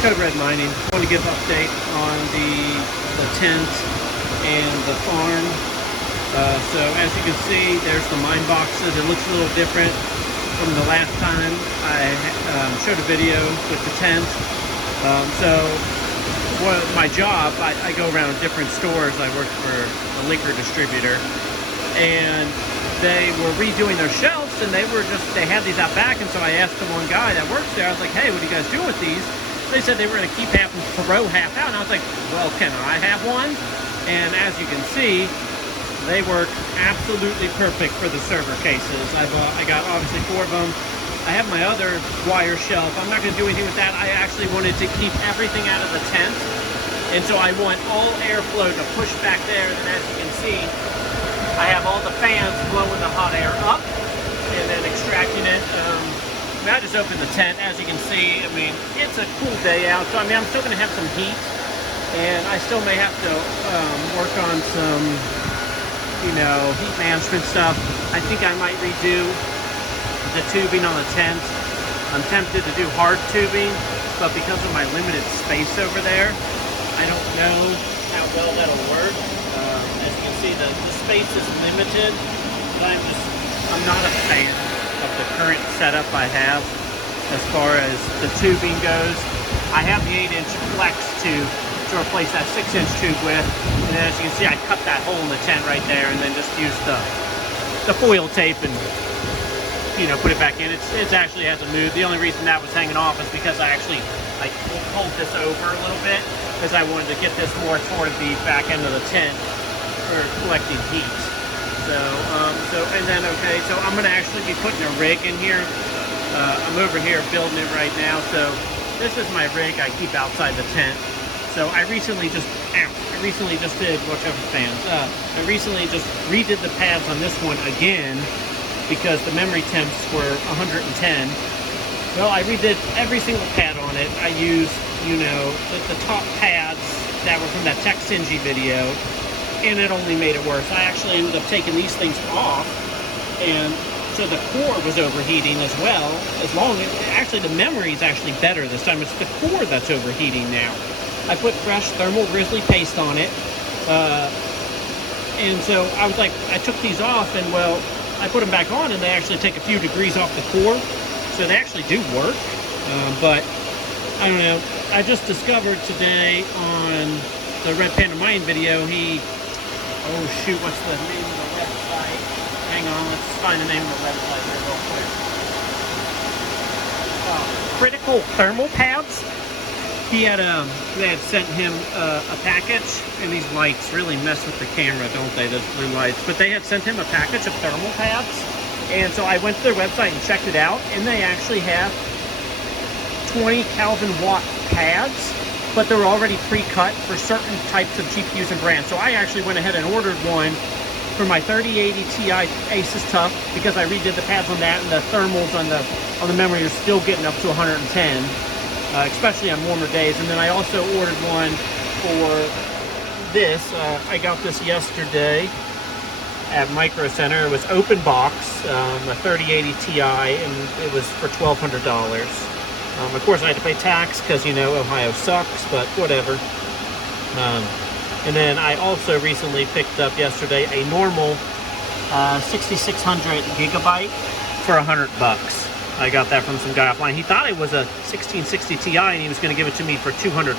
Code Red Mining. I want to give an update on the tent and the farm. So as you can see, there's the mine boxes. It looks a little different from the last time I showed a video with the tent. So my job, I go around different stores. I work for a liquor distributor, and they were redoing their shelves, and they had these out back. And so I asked the one guy that works there, I was like, hey, what do you guys do with these? They said they were going to keep half and throw half out. And I was like, well, can I have one? And as you can see, they work absolutely perfect for the server cases. I got obviously 4 of them. I have my other wire shelf. I'm not going to do anything with that. I actually wanted to keep everything out of the tent, and so I want all airflow to push back there. And as you can see, I have all the fans blowing the hot air up and then extracting it. I just opened the tent. As you can see, I mean, it's a cool day out, so I mean, I'm still going to have some heat, and I still may have to work on some, you know, heat management stuff. I think I might redo the tubing on the tent. I'm tempted to do hard tubing, but because of my limited space over there, I don't know how well that'll work. As you can see, the space is limited, but I'm not a fan of the current setup I have as far as the tubing goes. I have the 8-inch Flux tube to replace that 6-inch tube with, and then as you can see, I cut that hole in the tent right there, and then just use the foil tape and, you know, put it back in. It actually hasn't moved. The only reason that was hanging off is because I pulled this over a little bit, because I wanted to get this more toward the back end of the tent for collecting heat. So I'm gonna actually be putting a rig in here. I'm over here building it right now. So this is my rig I keep outside the tent. So I recently just did, watch out for fans. I recently just redid the pads on this one again because the memory temps were 110. Well, I redid every single pad on it. I used, you know, the top pads that were from that Tech Singy video, and it only made it worse. I actually ended up taking these things off, and so the core was overheating as well. Actually the memory is actually better this time. It's the core that's overheating now. I put fresh thermal grizzly paste on it, and so I was like, I took these off, and well, I put them back on, and they actually take a few degrees off the core, so they actually do work. But I don't know. I just discovered today on the Red Panda Mine video, oh shoot, what's the name of the website? Hang on, let's find the name of the website here real quick. Critical Thermal Pads. They had sent him a package, and these lights really mess with the camera, don't they, those blue lights? But they had sent him a package of thermal pads, and so I went to their website and checked it out, and they actually have 20 Kelvin watt pads, but they're already pre-cut for certain types of GPUs and brands. So I actually went ahead and ordered one for my 3080 Ti Asus TUF, because I redid the pads on that, and the thermals on the memory are still getting up to 110. Especially on warmer days. And then I also ordered one for this. I got this yesterday at Micro Center. It was open box, a 3080 Ti, and it was for $1,200. Of course, I had to pay tax because, you know, Ohio sucks, but whatever. And then I also recently picked up yesterday a normal 6600 gigabyte for $100. I got that from some guy offline. He thought it was a 1660 Ti, and he was going to give it to me for $200.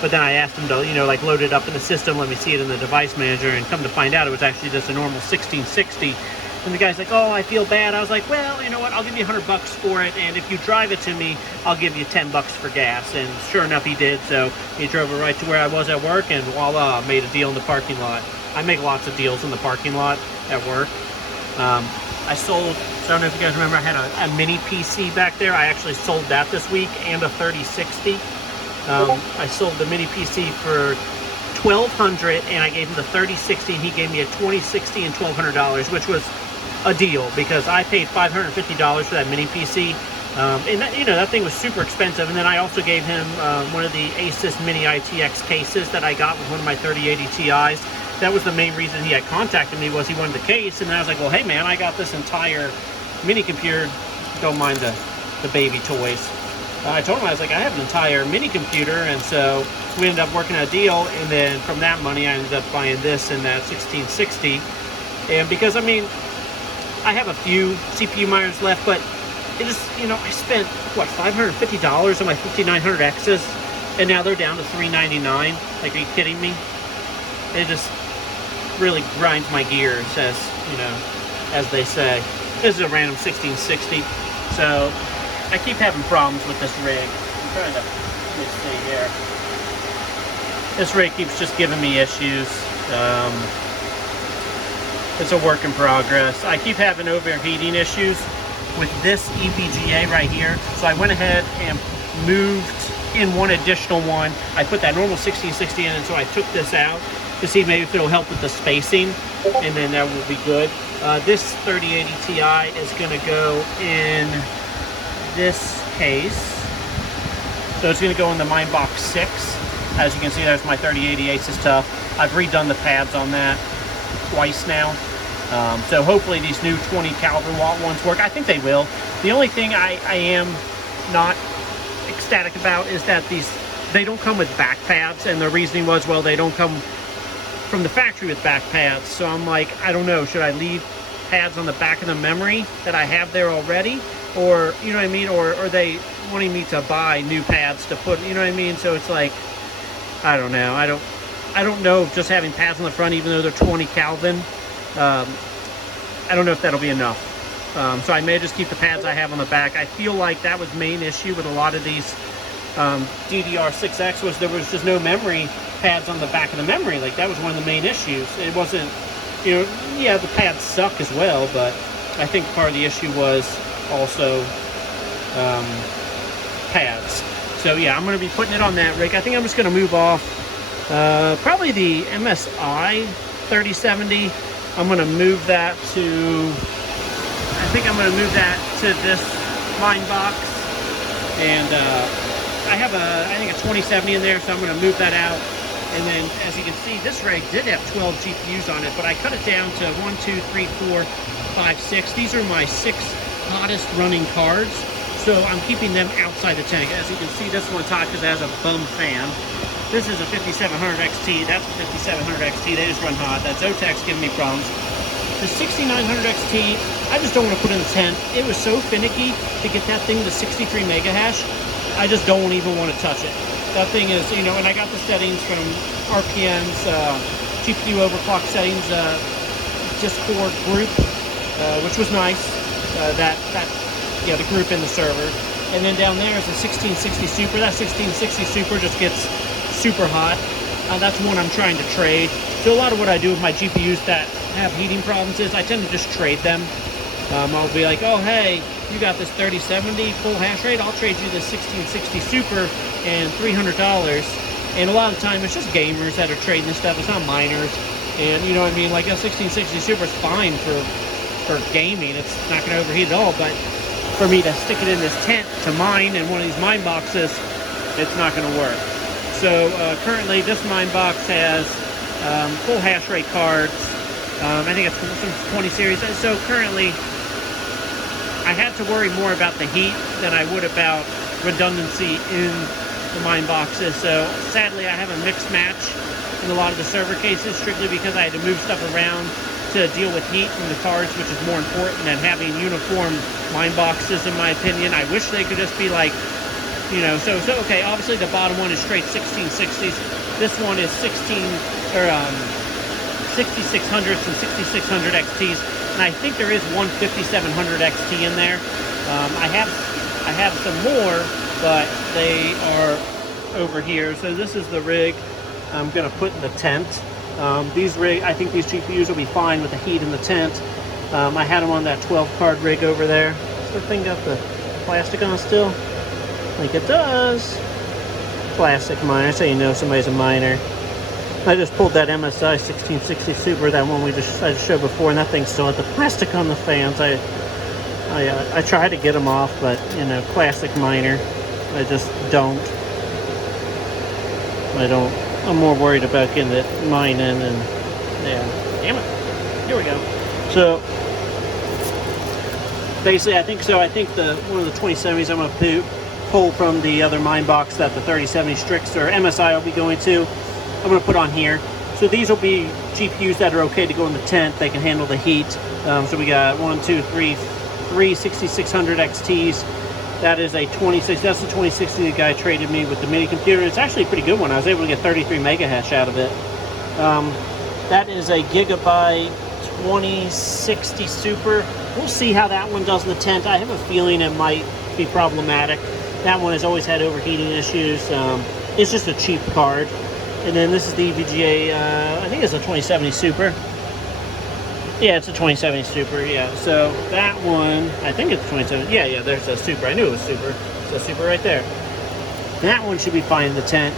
But then I asked him to, you know, like, load it up in the system, let me see it in the device manager, and come to find out it was actually just a normal 1660. And the guy's like, oh, I feel bad. I was like, well, you know what? I'll give you $100 for it, and if you drive it to me, I'll give you $10 for gas. And sure enough, he did. So he drove it right to where I was at work, and voila, made a deal in the parking lot. I make lots of deals in the parking lot at work. I sold, so I don't know if you guys remember, I had a mini PC back there. I actually sold that this week, and a 3060. I sold the mini PC for $1,200, and I gave him the 3060, and he gave me a 2060 and $1,200, which was a deal because I paid $550 for that mini PC. And that, you know, that thing was super expensive. And then I also gave him one of the Asus Mini ITX cases that I got with one of my 3080 Ti's. That was the main reason he had contacted me, was he wanted the case. And then I was like, well, hey man, I got this entire mini computer. Don't mind the baby toys. I told him, I was like, I have an entire mini computer, and so we ended up working out a deal, and then from that money I ended up buying this and that 1660. And because, I mean, I have a few CPU miners left, but it just, you know, I spent, what, $550 on my 5900Xs, and now they're down to $399. Like, are you kidding me? It just really grinds my gears, as, you know, as they say. This is a random 1660, so I keep having problems with this rig. I'm trying to, let's see here. This rig keeps just giving me issues. It's a work in progress. I keep having overheating issues with this EVGA right here. So I went ahead and moved in one additional one. I put that normal 1660 in, and so I took this out to see maybe if it'll help with the spacing, and then that will be good. This 3080 Ti is gonna go in this case. So it's going to go in the Mindbox 6. As you can see, there's my 3080 Aces Tough. I've redone the pads on that twice now. So hopefully these new 20 Kelvin watt ones work. I think they will. The only thing I am not ecstatic about is that they don't come with back pads, and the reasoning was, well, they don't come from the factory with back pads. So I'm like, I don't know, should I leave pads on the back of the memory that I have there already? Or, you know what I mean, or are they wanting me to buy new pads to put, you know what I mean? So it's like, I don't know. I don't know if just having pads on the front, even though they're 20 Kelvin, I don't know if that'll be enough. So I may just keep the pads I have on the back. I feel like that was the main issue with a lot of these DDR6X, was there was just no memory pads on the back of the memory. Like, that was one of the main issues. It wasn't, you know, yeah, the pads suck as well, but I think part of the issue was also pads. So yeah, I'm going to be putting it on that rig. I think I'm just going to move off probably the MSI 3070. I'm going to move that to, I think I'm going to move that to this Mindbox, and I have I think a 2070 in there, so I'm going to move that out. And then, as you can see, this rig did have 12 GPUs on it, but I cut it down to 1, 2, 3, 4, 5, 6. These are my 6 hottest running cards, so I'm keeping them outside the tank. As you can see, this one's hot because it has a bum fan. This is a 5700 XT. That's a 5700 XT. They just run hot. That Zotac giving me problems. The 6900 XT, I just don't want to put in the tent. It was so finicky to get that thing to 63 mega hash. I just don't even want to touch it. That thing is, you know, and I got the settings from RPM's GPU overclock settings Discord group, which was nice. Yeah, the group in the server. And then down there is a 1660 Super. That 1660 Super just gets super hot. That's one I'm trying to trade. So a lot of what I do with my GPUs that have heating problems is I tend to just trade them. I'll be like, oh, hey, you got this 3070 full hash rate, I'll trade you this 1660 Super and $300. And a lot of the time, it's just gamers that are trading this stuff. It's not miners. And you know what I mean? Like, a 1660 Super is fine for gaming. It's not going to overheat at all. But for me to stick it in this tent to mine in one of these mine boxes, it's not going to work. So currently, this mine box has full hash rate cards. I think it's some 20 series. So currently, I had to worry more about the heat than I would about redundancy in the mine boxes. So sadly, I have a mixed match in a lot of the server cases, strictly because I had to move stuff around to deal with heat from the cards, which is more important than having uniform mine boxes, in my opinion. I wish they could just be like, you know, so okay, obviously the bottom one is straight 1660s. This one is 6600s and 6600 XTs, and I think there is one 5700 XT in there. I have some more, but they are over here. So this is the rig I'm gonna put in the tent. I think these GPUs will be fine with the heat in the tent. I had them on that 12 card rig over there. Does the thing got the plastic on still? I think it does. Classic miner, so you know somebody's a miner. I just pulled that MSI 1660 Super, that one I just showed before, and that thing still had the plastic on the fans. I tried to get them off, but you know, classic miner. I just don't. I'm more worried about getting it mining, and yeah, damn it. Here we go. So basically, I think one of the 2070s I'm gonna pull from the other mine box that the 3070 Strix or MSI will be going to. I'm going to put on here. So these will be GPUs that are okay to go in the tent. They can handle the heat. So we got 3 6600 XTs. That is a 26. That's the 2060 the guy traded me with the mini computer. It's actually a pretty good one. I was able to get 33 megahash out of it. That is a Gigabyte 2060 Super. We'll see how that one does in the tent. I have a feeling it might be problematic. That one has always had overheating issues. It's just a cheap card. And then this is the EVGA, I think it's a 2070 Super. Yeah, it's a 2070 Super, yeah. So that one, I think it's 2070. Yeah, there's a Super. I knew it was Super. It's a Super right there. That one should be fine in the tent.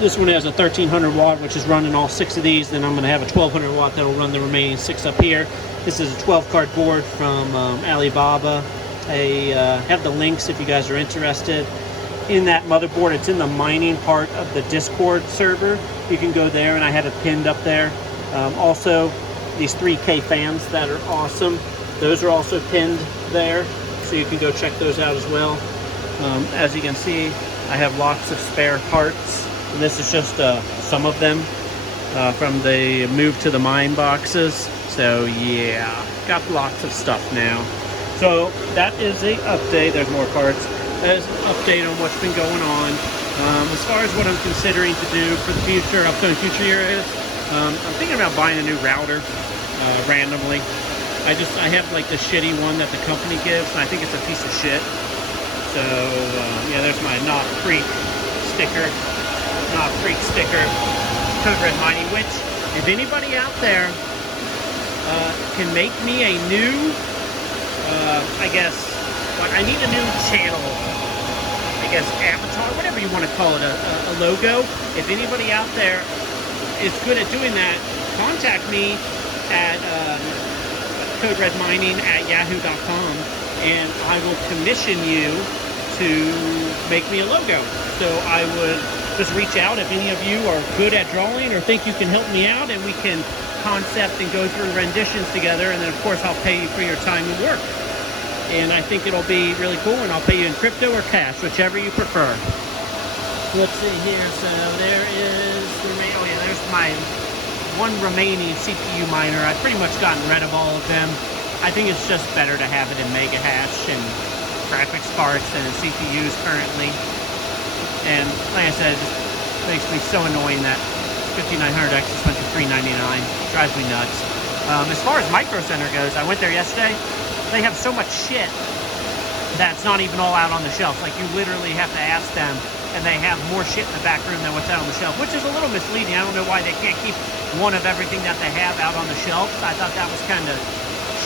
This one has a 1300 watt, which is running all 6 of these. Then I'm going to have a 1200 watt that'll run the remaining 6 up here. This is a 12 card board from Alibaba. I have the links if you guys are interested. In that motherboard, it's in the mining part of the Discord server. You can go there, and I have it pinned up there. Also, these 3K fans that are awesome. Those are also pinned there, so you can go check those out as well. As you can see, I have lots of spare parts. And this is just some of them from the move to the mine boxes. So yeah, got lots of stuff now. So that is the update. There's more parts. That is an update on what's been going on. As far as what I'm considering to do for the future, upcoming future years, I'm thinking about buying a new router randomly. I have like the shitty one that the company gives, and I think it's a piece of shit. So yeah, there's my Not Freak sticker. Not Freak sticker. Code Red Mining, which if anybody out there can make me a new, I need a new channel, avatar, whatever you want to call it, a logo. If anybody out there is good at doing that, contact me at coderedmining@yahoo.com, and I will commission you to make me a logo. So I would just reach out if any of you are good at drawing or think you can help me out, and we can concept and go through renditions together, and then of course I'll pay you for your time and work. And I think it'll be really cool, and I'll pay you in crypto or cash, whichever you prefer. Let's see here. So there is there's my one remaining CPU miner. I've pretty much gotten rid of all of them. I think it's just better to have it in mega hash and graphics cards than in CPUs currently. And like I said, it just makes me so annoying that 5900X is went to $399. Drives me nuts. As far as Micro Center goes, I went there yesterday. They have so much shit that's not even all out on the shelf. Like, you literally have to ask them, and they have more shit in the back room than what's out on the shelf, which is a little misleading. I don't know why they can't keep one of everything that they have out on the shelves. I thought that was kind of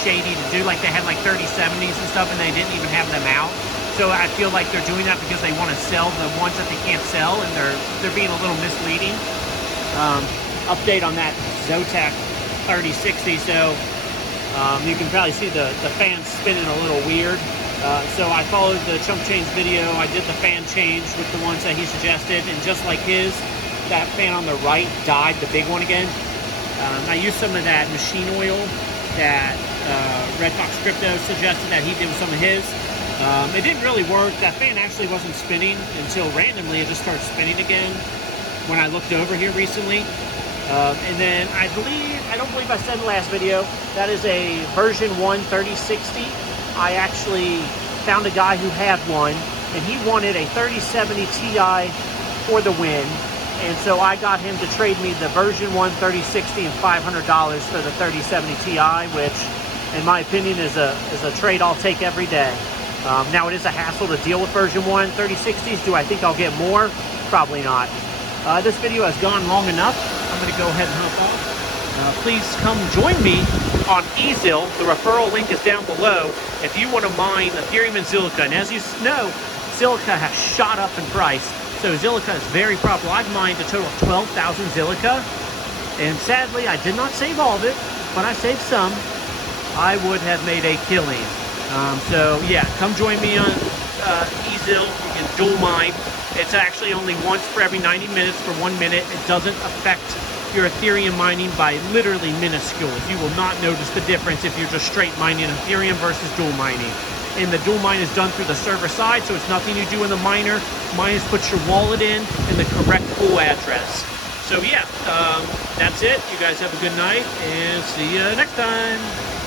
shady to do. Like, they had like 3070s and stuff, and they didn't even have them out. So I feel like they're doing that because they want to sell the ones that they can't sell, and they're being a little misleading. Update on that Zotac 3060. So you can probably see the fan spinning a little weird. So I followed the chump change video. I did the fan change with the ones that he suggested, and just like his, that fan on the right died, the big one again. I used some of that machine oil that Red Fox Crypto suggested that he did with some of his. It didn't really work. That fan actually wasn't spinning until randomly it just started spinning again when I looked over here recently. And then I don't believe I said in the last video, that is a version 1 3060. I actually found a guy who had one, and he wanted a 3070 Ti for the win. And so I got him to trade me the version 1 3060 and $500 for the 3070 Ti, which in my opinion is a trade I'll take every day. Now it is a hassle to deal with version 1 3060s. Do I think I'll get more? Probably not. This video has gone long enough. I'm going to go ahead and hop off. Please come join me on Ezil. The referral link is down below if you want to mine Ethereum and Zilliqa. And as you know, Zilliqa has shot up in price. So Zilliqa is very profitable. I've mined a total of 12,000 Zilliqa. And sadly, I did not save all of it, but I saved some. I would have made a killing. So yeah, come join me on Ezil. You can dual mine. It's actually only once for every 90 minutes for 1 minute. It doesn't affect your Ethereum mining by literally minuscules. You will not notice the difference if you're just straight mining Ethereum versus dual mining. and the dual mine is done through the server side, so it's nothing you do in the miner. Mine is put your wallet in and the correct pool address. So yeah, that's it. You guys have a good night, and see you next time.